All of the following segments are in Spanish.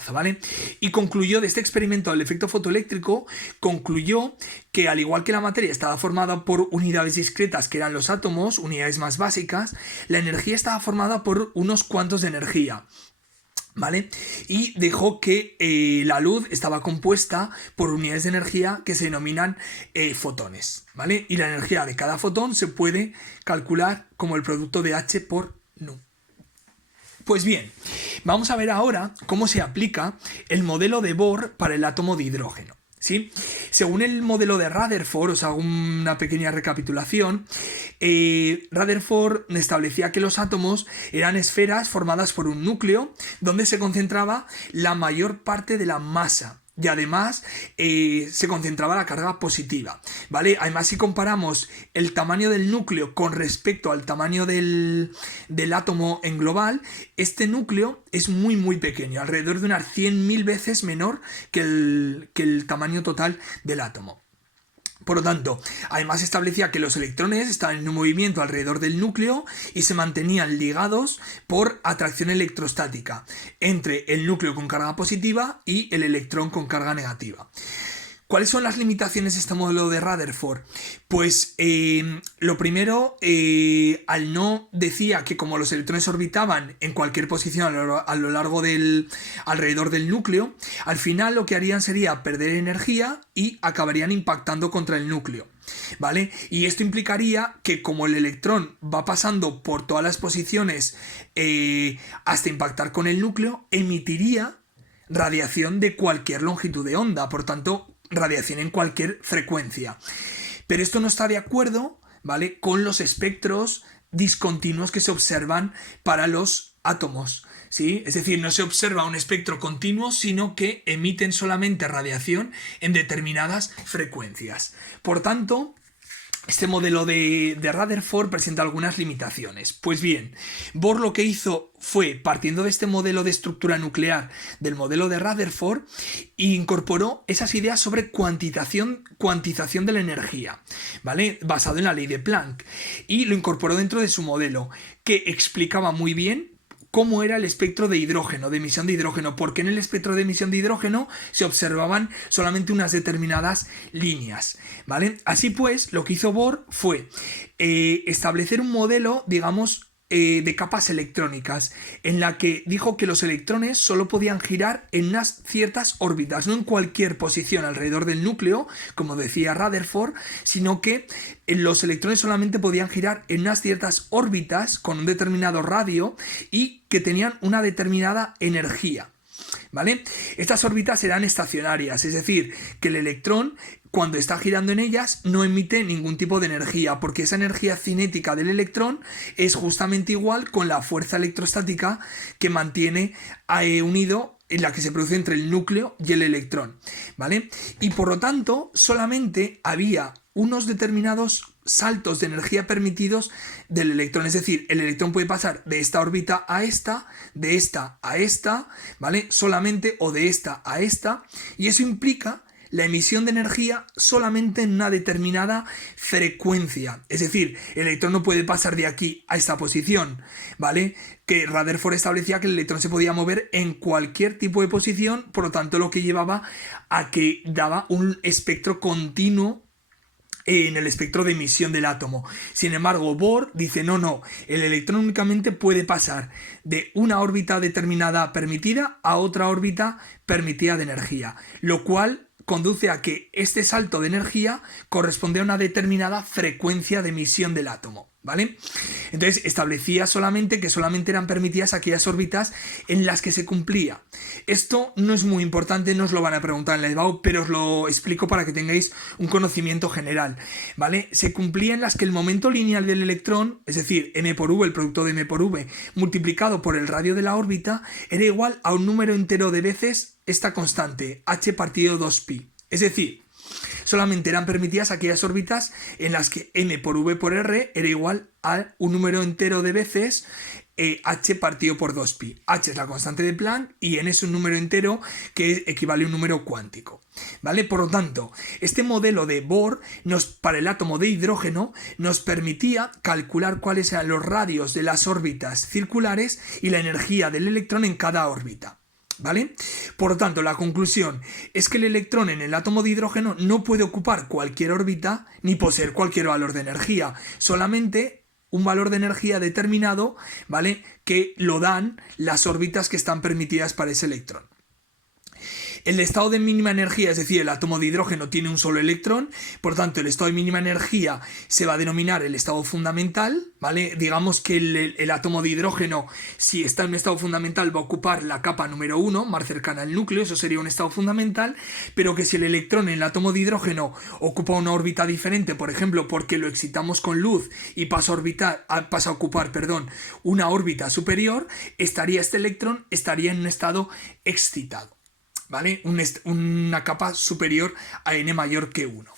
plazo, ¿vale? Y concluyó de este experimento del efecto fotoeléctrico, concluyó que al igual que la materia estaba formada por unidades discretas que eran los átomos, unidades más básicas, la energía estaba formada por unos cuantos de energía, ¿vale? Y dejó que la luz estaba compuesta por unidades de energía que se denominan fotones, ¿vale? Y la energía de cada fotón se puede calcular como el producto de H por nu. Pues bien, vamos a ver ahora cómo se aplica el modelo de Bohr para el átomo de hidrógeno, ¿sí? Según el modelo de Rutherford, os hago una pequeña recapitulación. Rutherford establecía que los átomos eran esferas formadas por un núcleo donde se concentraba la mayor parte de la masa. Y además se concentraba la carga positiva, ¿vale? Además, si comparamos el tamaño del núcleo con respecto al tamaño del átomo en global, este núcleo es muy pequeño, alrededor de unas 100.000 veces menor que el tamaño total del átomo. Por lo tanto, además establecía que los electrones estaban en un movimiento alrededor del núcleo y se mantenían ligados por atracción electrostática entre el núcleo con carga positiva y el electrón con carga negativa. ¿Cuáles son las limitaciones de este modelo de Rutherford? Pues lo primero, al no decía que como los electrones orbitaban en cualquier posición a lo largo alrededor del núcleo, al final lo que harían sería perder energía y acabarían impactando contra el núcleo, ¿vale? Y esto implicaría que como el electrón va pasando por todas las posiciones hasta impactar con el núcleo, emitiría radiación de cualquier longitud de onda, por tanto, radiación en cualquier frecuencia. Pero esto no está de acuerdo, ¿vale?, con los espectros discontinuos que se observan para los átomos, ¿sí? Es decir, no se observa un espectro continuo, sino que emiten solamente radiación en determinadas frecuencias. Por tanto, este modelo de Rutherford presenta algunas limitaciones. Pues bien, Bohr lo que hizo fue, partiendo de este modelo de estructura nuclear del modelo de Rutherford, incorporó esas ideas sobre cuantización de la energía, ¿vale?, basado en la ley de Planck, y lo incorporó dentro de su modelo, que explicaba muy bien cómo era el espectro de hidrógeno, de emisión de hidrógeno, porque en el espectro de emisión de hidrógeno se observaban solamente unas determinadas líneas, ¿vale? Así pues, lo que hizo Bohr fue establecer un modelo, digamos, de capas electrónicas, en la que dijo que los electrones solo podían girar en unas ciertas órbitas, no en cualquier posición alrededor del núcleo, como decía Rutherford, sino que los electrones solamente podían girar en unas ciertas órbitas con un determinado radio y que tenían una determinada energía, ¿vale? Estas órbitas eran estacionarias, es decir, que el electrón, cuando está girando en ellas, no emite ningún tipo de energía, porque esa energía cinética del electrón es justamente igual con la fuerza electrostática que mantiene unido, en la que se produce entre el núcleo y el electrón, ¿vale? Y por lo tanto, solamente había unos determinados saltos de energía permitidos del electrón, es decir, el electrón puede pasar de esta órbita a esta, de esta a esta, ¿vale?, solamente, o de esta a esta, y eso implica la emisión de energía solamente en una determinada frecuencia. Es decir, el electrón no puede pasar de aquí a esta posición, ¿vale? Que Rutherford establecía que el electrón se podía mover en cualquier tipo de posición, por lo tanto lo que llevaba a que daba un espectro continuo en el espectro de emisión del átomo. Sin embargo, Bohr dice no, el electrón únicamente puede pasar de una órbita determinada permitida a otra órbita permitida de energía, lo cual conduce a que este salto de energía corresponde a una determinada frecuencia de emisión del átomo, ¿vale? Entonces establecía que solamente eran permitidas aquellas órbitas en las que se cumplía. Esto no es muy importante, no os lo van a preguntar en la EBAU, pero os lo explico para que tengáis un conocimiento general, ¿vale? Se cumplía en las que el momento lineal del electrón, es decir, m por v, el producto de m por v, multiplicado por el radio de la órbita, era igual a un número entero de veces esta constante, h partido 2pi. Es decir, solamente eran permitidas aquellas órbitas en las que m por v por r era igual a un número entero de veces h partido por 2pi. H es la constante de Planck y n es un número entero que equivale a un número cuántico, ¿vale? Por lo tanto, este modelo de Bohr para el átomo de hidrógeno nos permitía calcular cuáles eran los radios de las órbitas circulares y la energía del electrón en cada órbita, ¿Vale? Por lo tanto, la conclusión es que el electrón en el átomo de hidrógeno no puede ocupar cualquier órbita ni poseer cualquier valor de energía, solamente un valor de energía determinado, ¿vale? Que lo dan las órbitas que están permitidas para ese electrón. El estado de mínima energía, es decir, el átomo de hidrógeno tiene un solo electrón, por tanto el estado de mínima energía se va a denominar el estado fundamental, ¿vale? Digamos que el átomo de hidrógeno, si está en un estado fundamental, va a ocupar la capa número 1, más cercana al núcleo, eso sería un estado fundamental, pero que si el electrón en el átomo de hidrógeno ocupa una órbita diferente, por ejemplo, porque lo excitamos con luz y pasa a ocupar una órbita superior, este electrón estaría en un estado excitado. ¿Vale? Una capa superior a n mayor que 1.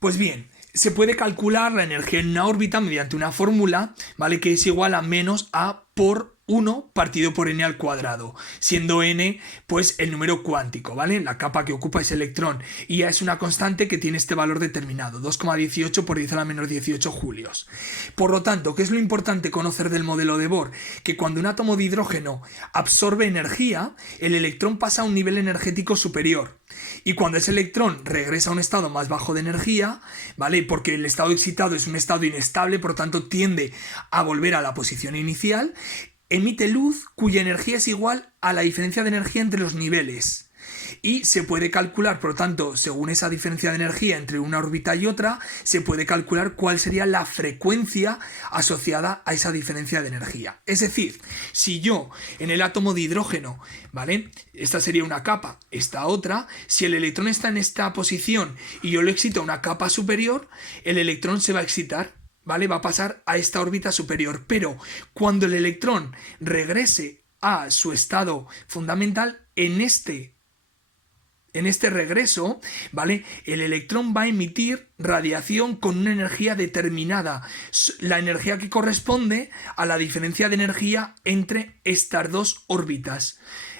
Pues bien, se puede calcular la energía en una órbita mediante una fórmula, ¿vale? Que es igual a menos a por 1 partido por n al cuadrado, siendo n pues el número cuántico, ¿vale? La capa que ocupa ese electrón, y ya es una constante que tiene este valor determinado, 2,18 por 10 a la menor 18 julios. Por lo tanto, ¿qué es lo importante conocer del modelo de Bohr? Que cuando un átomo de hidrógeno absorbe energía, el electrón pasa a un nivel energético superior. Y cuando ese electrón regresa a un estado más bajo de energía, ¿vale? Porque el estado excitado es un estado inestable, por lo tanto tiende a volver a la posición inicial, emite luz cuya energía es igual a la diferencia de energía entre los niveles. Y se puede calcular, por lo tanto, según esa diferencia de energía entre una órbita y otra, se puede calcular cuál sería la frecuencia asociada a esa diferencia de energía. Es decir, si yo en el átomo de hidrógeno, ¿vale? Esta sería una capa, esta otra, si el electrón está en esta posición y yo lo excito a una capa superior, el electrón se va a excitar, ¿vale? Va a pasar a esta órbita superior, pero cuando el electrón regrese a su estado fundamental, en este regreso, ¿vale? El electrón va a emitir radiación con una energía determinada, la energía que corresponde a la diferencia de energía entre estas dos órbitas.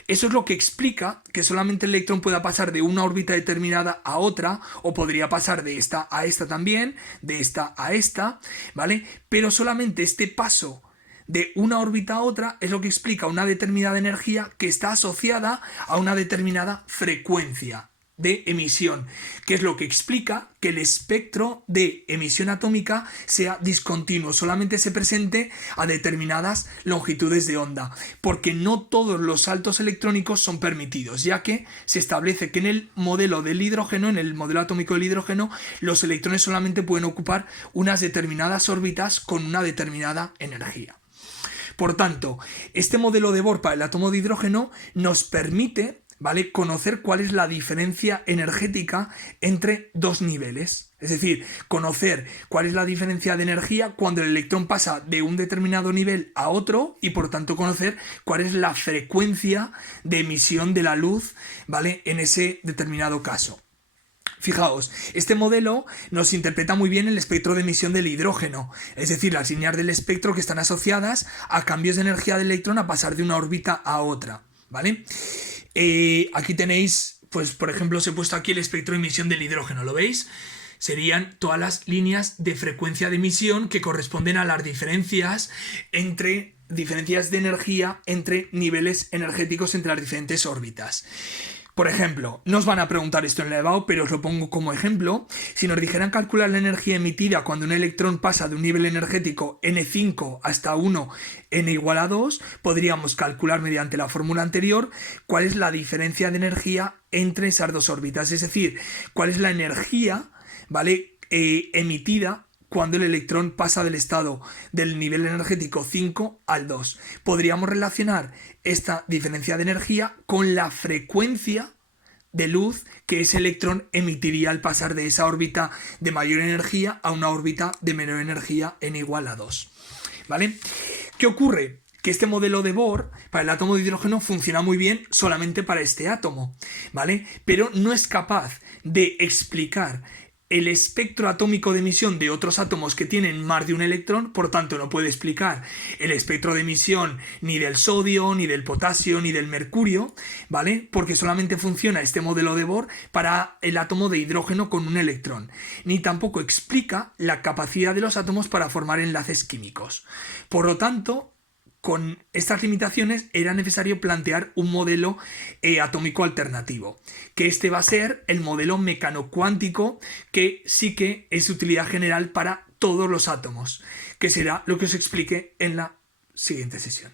Eso es lo que explica que solamente el electrón pueda pasar de una órbita determinada a otra, o podría pasar de esta a esta también, de esta a esta, ¿vale? Pero solamente este paso de una órbita a otra es lo que explica una determinada energía que está asociada a una determinada frecuencia de emisión, que es lo que explica que el espectro de emisión atómica sea discontinuo, solamente se presente a determinadas longitudes de onda, porque no todos los saltos electrónicos son permitidos, ya que se establece que en el modelo del hidrógeno, en el modelo atómico del hidrógeno, los electrones solamente pueden ocupar unas determinadas órbitas con una determinada energía. Por tanto, este modelo de Bohr para el átomo de hidrógeno nos permite, ¿vale?, conocer cuál es la diferencia energética entre dos niveles. Es decir, conocer cuál es la diferencia de energía cuando el electrón pasa de un determinado nivel a otro, y por tanto conocer cuál es la frecuencia de emisión de la luz, ¿vale?, en ese determinado caso. Fijaos, este modelo nos interpreta muy bien el espectro de emisión del hidrógeno, es decir, las líneas del espectro que están asociadas a cambios de energía del electrón a pasar de una órbita a otra, ¿vale? Aquí tenéis, pues por ejemplo, os he puesto aquí el espectro de emisión del hidrógeno, ¿lo veis? Serían todas las líneas de frecuencia de emisión que corresponden a las diferencias de energía entre niveles energéticos entre las diferentes órbitas. Por ejemplo, no os van a preguntar esto en la EBAU, pero os lo pongo como ejemplo. Si nos dijeran calcular la energía emitida cuando un electrón pasa de un nivel energético n5 hasta 1, n igual a 2, podríamos calcular mediante la fórmula anterior cuál es la diferencia de energía entre esas dos órbitas, es decir, cuál es la energía, ¿vale?, emitida cuando el electrón pasa del nivel energético 5 al 2. Podríamos relacionar esta diferencia de energía con la frecuencia de luz que ese electrón emitiría al pasar de esa órbita de mayor energía a una órbita de menor energía n igual a 2. ¿Vale? ¿Qué ocurre? Que este modelo de Bohr para el átomo de hidrógeno funciona muy bien solamente para este átomo, ¿vale? Pero no es capaz de explicar el espectro atómico de emisión de otros átomos que tienen más de un electrón, por tanto no puede explicar el espectro de emisión ni del sodio, ni del potasio, ni del mercurio, ¿vale? Porque solamente funciona este modelo de Bohr para el átomo de hidrógeno con un electrón, ni tampoco explica la capacidad de los átomos para formar enlaces químicos. Por lo tanto, con estas limitaciones era necesario plantear un modelo atómico alternativo, que este va a ser el modelo mecanocuántico, que sí que es de utilidad general para todos los átomos, que será lo que os explique en la siguiente sesión.